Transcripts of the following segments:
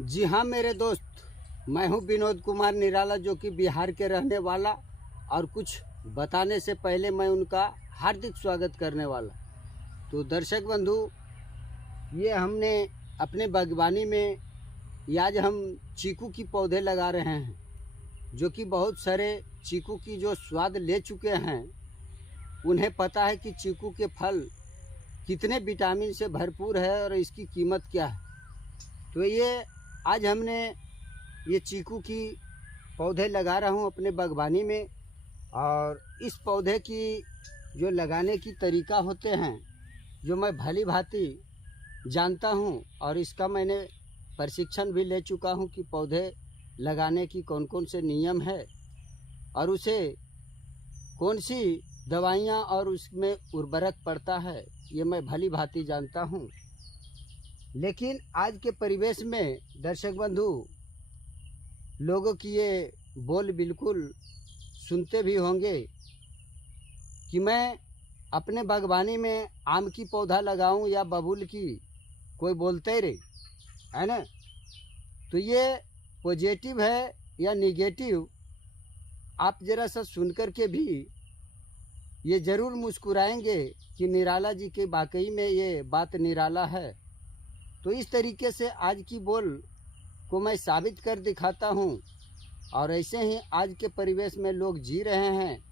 जी हाँ मेरे दोस्त, मैं हूँ विनोद कुमार निराला, जो कि बिहार के रहने वाला। और कुछ बताने से पहले मैं उनका हार्दिक स्वागत करने वाला। तो दर्शक बंधु, ये हमने अपने बागवानी में आज हम चीकू की पौधे लगा रहे हैं, जो कि बहुत सारे चीकू की जो स्वाद ले चुके हैं उन्हें पता है कि चीकू के फल कितने विटामिन से भरपूर है और इसकी कीमत क्या है। तो ये आज हमने ये चीकू की पौधे लगा रहा हूँ अपने बागवानी में। और इस पौधे की जो लगाने की तरीका होते हैं, जो मैं भली भांति जानता हूँ, और इसका मैंने प्रशिक्षण भी ले चुका हूँ कि पौधे लगाने की कौन कौन से नियम है और उसे कौन सी दवाइयाँ और उसमें उर्वरक पड़ता है, ये मैं भली भांति जानता हूँ। लेकिन आज के परिवेश में दर्शक बंधु, लोगों की ये बोल बिल्कुल सुनते भी होंगे कि मैं अपने बागवानी में आम की पौधा लगाऊं या बबूल की, कोई बोलते ही रहे है ना। तो ये पॉजिटिव है या निगेटिव, आप ज़रा सा सुन कर के भी ये ज़रूर मुस्कुराएंगे कि निराला जी के वाकई में ये बात निराला है। तो इस तरीके से आज की बोल को मैं साबित कर दिखाता हूँ, और ऐसे ही आज के परिवेश में लोग जी रहे हैं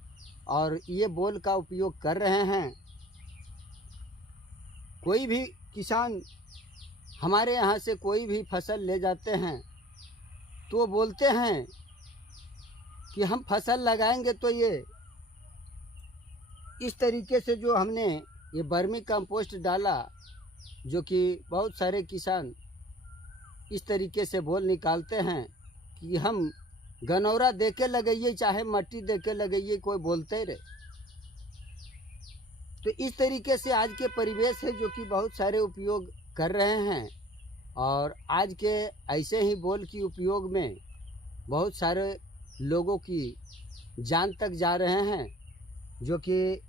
और ये बोल का उपयोग कर रहे हैं। कोई भी किसान हमारे यहाँ से कोई भी फसल ले जाते हैं तो बोलते हैं कि हम फसल लगाएंगे तो ये इस तरीके से, जो हमने ये वर्मी कंपोस्ट डाला, जो कि बहुत सारे किसान इस तरीके से बोल निकालते हैं कि हम गनौरा दे के लगाइए चाहे मट्टी दे के लगाइए, कोई बोलते ही रहे। तो इस तरीके से आज के परिवेश है जो कि बहुत सारे उपयोग कर रहे हैं, और आज के ऐसे ही बोल की उपयोग में बहुत सारे लोगों की जान तक जा रहे हैं, जो कि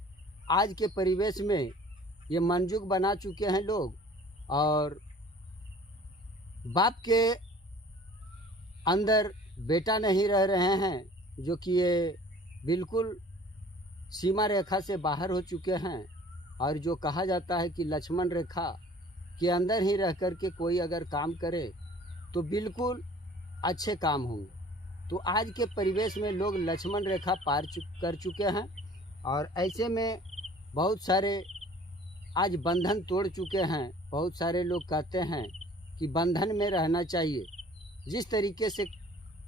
आज के परिवेश में ये मंजूक बना चुके हैं लोग। और बाप के अंदर बेटा नहीं रह रहे हैं, जो कि ये बिल्कुल सीमा रेखा से बाहर हो चुके हैं। और जो कहा जाता है कि लक्ष्मण रेखा के अंदर ही रह कर के कोई अगर काम करे तो बिल्कुल अच्छे काम होंगे। तो आज के परिवेश में लोग लक्ष्मण रेखा पार कर चुके हैं, और ऐसे में बहुत सारे आज बंधन तोड़ चुके हैं। बहुत सारे लोग कहते हैं कि बंधन में रहना चाहिए। जिस तरीके से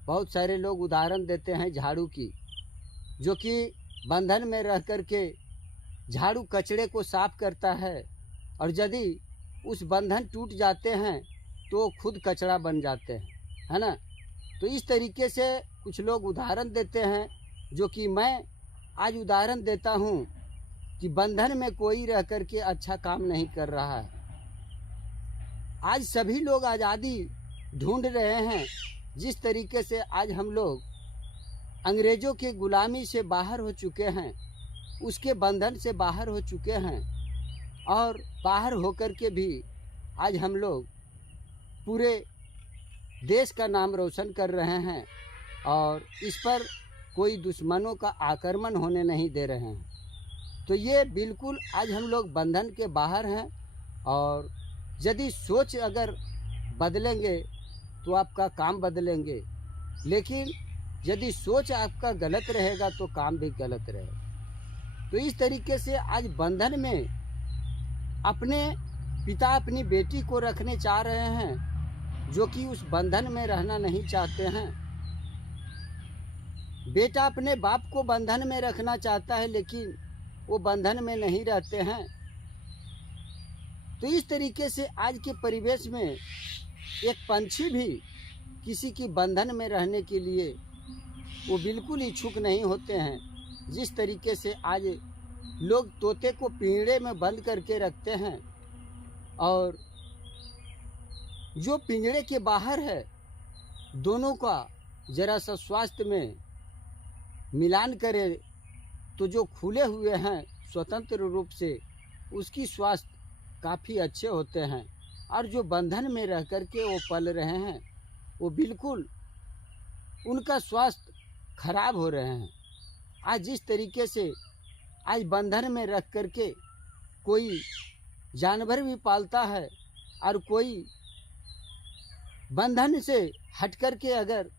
बहुत सारे लोग उदाहरण देते हैं झाड़ू की, जो कि बंधन में रह कर के झाड़ू कचरे को साफ करता है, और यदि उस बंधन टूट जाते हैं तो खुद कचरा बन जाते हैं, है ना। तो इस तरीके से कुछ लोग उदाहरण देते हैं, जो कि मैं आज उदाहरण देता हूँ कि बंधन में कोई रह कर के अच्छा काम नहीं कर रहा है। आज सभी लोग आज़ादी ढूंढ रहे हैं। जिस तरीके से आज हम लोग अंग्रेज़ों के गुलामी से बाहर हो चुके हैं, उसके बंधन से बाहर हो चुके हैं, और बाहर होकर के भी आज हम लोग पूरे देश का नाम रोशन कर रहे हैं, और इस पर कोई दुश्मनों का आक्रमण होने नहीं दे रहे हैं। तो ये बिल्कुल आज हम लोग बंधन के बाहर हैं। और यदि सोच अगर बदलेंगे तो आपका काम बदलेंगे, लेकिन यदि सोच आपका गलत रहेगा तो काम भी गलत रहेगा। तो इस तरीके से आज बंधन में अपने पिता अपनी बेटी को रखने चाह रहे हैं, जो कि उस बंधन में रहना नहीं चाहते हैं। बेटा अपने बाप को बंधन में रखना चाहता है, लेकिन वो बंधन में नहीं रहते हैं। तो इस तरीके से आज के परिवेश में एक पंछी भी किसी की बंधन में रहने के लिए वो बिल्कुल इच्छुक नहीं होते हैं। जिस तरीके से आज लोग तोते को पिंजरे में बंद करके रखते हैं, और जो पिंजरे के बाहर है दोनों का जरा सा स्वास्थ्य में मिलान करे तो जो खुले हुए हैं स्वतंत्र रूप से, उसकी स्वास्थ्य काफ़ी अच्छे होते हैं। और जो बंधन में रह कर के वो पल रहे हैं, वो बिल्कुल उनका स्वास्थ्य खराब हो रहे हैं। आज जिस तरीके से आज बंधन में रख करके कोई जानवर भी पालता है और कोई बंधन से हट करके अगर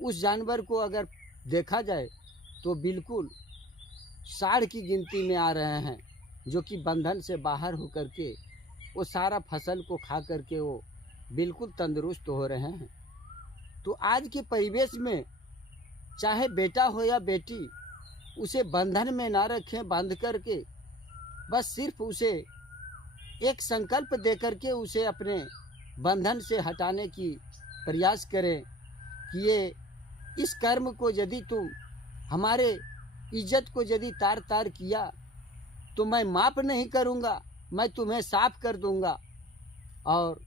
उस जानवर को अगर देखा जाए तो बिल्कुल 60 की गिनती में आ रहे हैं, जो कि बंधन से बाहर होकर के वो सारा फसल को खा करके वो बिल्कुल तंदुरुस्त हो रहे हैं। तो आज के परिवेश में चाहे बेटा हो या बेटी, उसे बंधन में ना रखें बांध करके, बस सिर्फ उसे एक संकल्प दे करके उसे अपने बंधन से हटाने की प्रयास करें कि ये इस कर्म को यदि तुम हमारे इज्जत को यदि तार तार किया तो मैं माफ़ नहीं करूँगा, मैं तुम्हें साफ कर दूँगा। और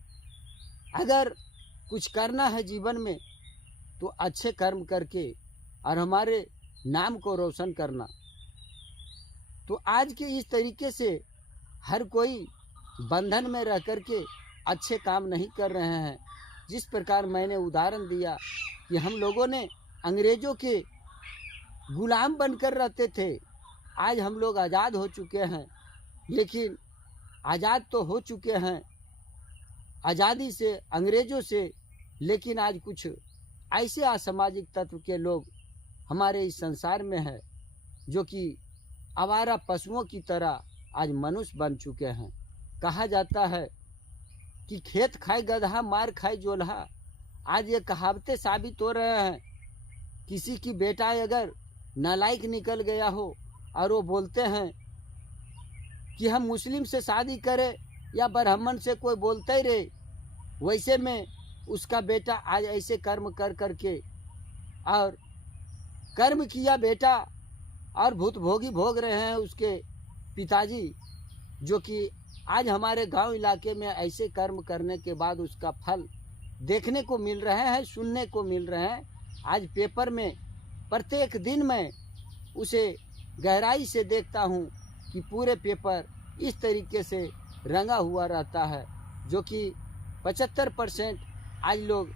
अगर कुछ करना है जीवन में तो अच्छे कर्म करके और हमारे नाम को रोशन करना। तो आज के इस तरीके से हर कोई बंधन में रह कर के अच्छे काम नहीं कर रहे हैं। जिस प्रकार मैंने उदाहरण दिया कि हम लोगों ने अंग्रेज़ों के गुलाम बनकर रहते थे, आज हम लोग आज़ाद हो चुके हैं। लेकिन आज़ाद तो हो चुके हैं आज़ादी से, अंग्रेज़ों से, लेकिन आज कुछ ऐसे असामाजिक तत्व के लोग हमारे इस संसार में हैं जो कि आवारा पशुओं की तरह आज मनुष्य बन चुके हैं। कहा जाता है कि खेत खाए गधा मार खाए जोल्हा। आज ये कहावतें साबित हो रहे हैं। किसी की बेटा अगर नालायक निकल गया हो और वो बोलते हैं कि हम मुस्लिम से शादी करें या ब्राह्मण से, कोई बोलते ही रहे, वैसे में उसका बेटा आज ऐसे कर्म कर करके और कर्म किया बेटा और भूतभोगी भोग रहे हैं उसके पिताजी, जो कि आज हमारे गांव इलाके में ऐसे कर्म करने के बाद उसका फल देखने को मिल रहे हैं, सुनने को मिल रहे हैं। आज पेपर में प्रत्येक दिन मैं उसे गहराई से देखता हूँ कि पूरे पेपर इस तरीके से रंगा हुआ रहता है, जो कि 75% आज लोग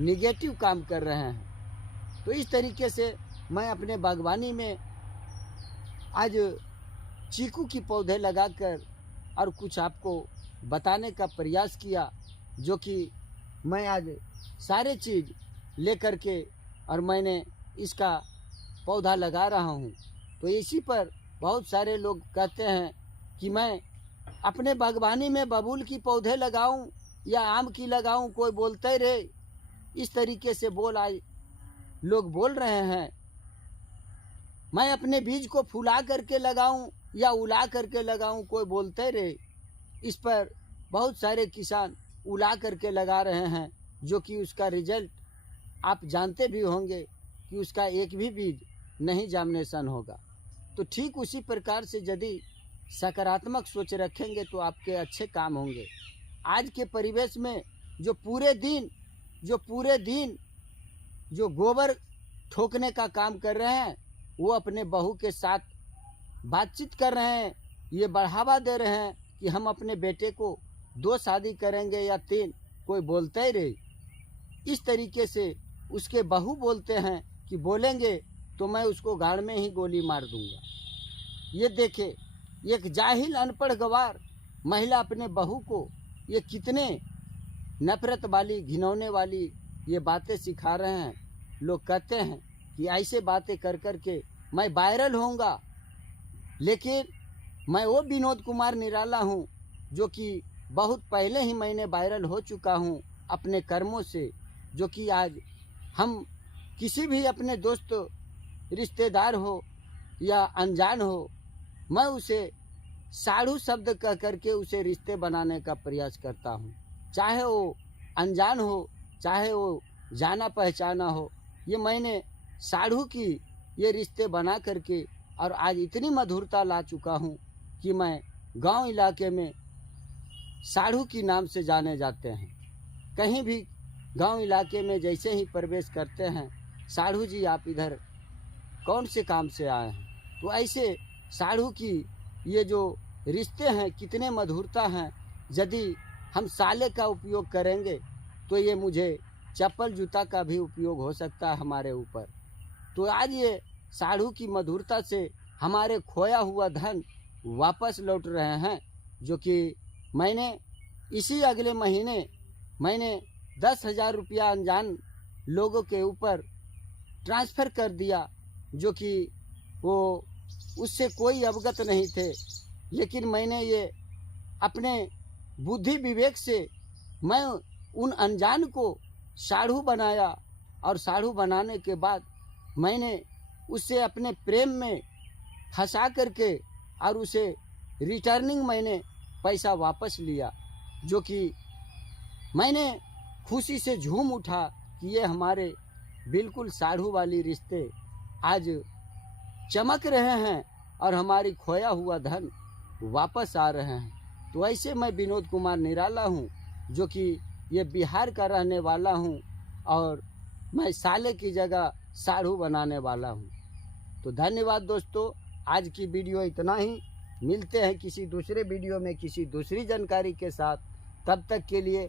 निगेटिव काम कर रहे हैं। तो इस तरीके से मैं अपने बागवानी में आज चीकू की पौधे लगाकर और कुछ आपको बताने का प्रयास किया, जो कि मैं आज सारे चीज़ लेकर के और मैंने इसका पौधा लगा रहा हूँ। तो इसी पर बहुत सारे लोग कहते हैं कि मैं अपने बागवानी में बबूल की पौधे लगाऊं या आम की लगाऊं, कोई बोलते ही रहे। इस तरीके से आज लोग बोल रहे हैं। मैं अपने बीज को फुला करके लगाऊं या उला करके लगाऊं, कोई बोलते ही रहे। इस पर बहुत सारे किसान उला करके लगा रहे हैं, जो कि उसका रिजल्ट आप जानते भी होंगे कि उसका एक भी बीज नहीं जर्मिनेशन होगा। तो ठीक उसी प्रकार से यदि सकारात्मक सोच रखेंगे तो आपके अच्छे काम होंगे। आज के परिवेश में जो पूरे दिन जो गोबर ठोकने का काम कर रहे हैं, वो अपने बहू के साथ बातचीत कर रहे हैं, ये बढ़ावा दे रहे हैं कि हम अपने बेटे को 2 शादी करेंगे या 3, कोई बोलते ही रहे। इस तरीके से उसके बहू बोलते हैं कि बोलेंगे तो मैं उसको गाड़ में ही गोली मार दूंगा। ये देखे, एक जाहिल अनपढ़ गवार महिला अपने बहू को ये कितने नफरत वाली, घिनौने वाली ये बातें सिखा रहे हैं। लोग कहते हैं कि ऐसे बातें कर कर के मैं वायरल होऊंगा, लेकिन मैं वो विनोद कुमार निराला हूँ जो कि बहुत पहले ही मैंने वायरल हो चुका हूँ अपने कर्मों से। जो कि आज हम किसी भी अपने दोस्त रिश्तेदार हो या अनजान हो, मैं उसे साधु शब्द कह करके उसे रिश्ते बनाने का प्रयास करता हूँ, चाहे वो अनजान हो चाहे वो जाना पहचाना हो। ये मैंने साधु की ये रिश्ते बना करके और आज इतनी मधुरता ला चुका हूँ कि मैं गांव इलाके में साधु की नाम से जाने जाते हैं। कहीं भी गांव इलाके में जैसे ही प्रवेश करते हैं, साधु जी आप इधर कौन से काम से आए हैं। तो ऐसे साधु की ये जो रिश्ते हैं कितने मधुरता हैं। यदि हम साले का उपयोग करेंगे तो ये मुझे चप्पल जूता का भी उपयोग हो सकता है हमारे ऊपर। तो आज ये साढ़ू की मधुरता से हमारे खोया हुआ धन वापस लौट रहे हैं, जो कि मैंने इसी अगले महीने मैंने 10,000 रुपया अनजान लोगों के ऊपर ट्रांसफ़र कर दिया, जो कि वो उससे कोई अवगत नहीं थे। लेकिन मैंने ये अपने बुद्धि विवेक से मैं उन अनजान को साढ़ू बनाया, और साढ़ू बनाने के बाद मैंने उसे अपने प्रेम में फंसा करके और उसे रिटर्निंग मैंने पैसा वापस लिया, जो कि मैंने खुशी से झूम उठा कि ये हमारे बिल्कुल साढ़ू वाली रिश्ते आज चमक रहे हैं और हमारी खोया हुआ धन वापस आ रहे हैं। तो ऐसे मैं विनोद कुमार निराला हूँ, जो कि ये बिहार का रहने वाला हूँ, और मैं साले की जगह साढ़ू बनाने वाला हूँ। तो धन्यवाद दोस्तों, आज की वीडियो इतना ही। मिलते हैं किसी दूसरे वीडियो में किसी दूसरी जानकारी के साथ। तब तक के लिए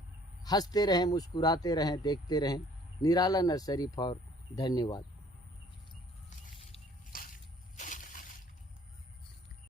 हंसते रहें, मुस्कुराते रहें, देखते रहें निराला नर्सरी फॉर। धन्यवाद।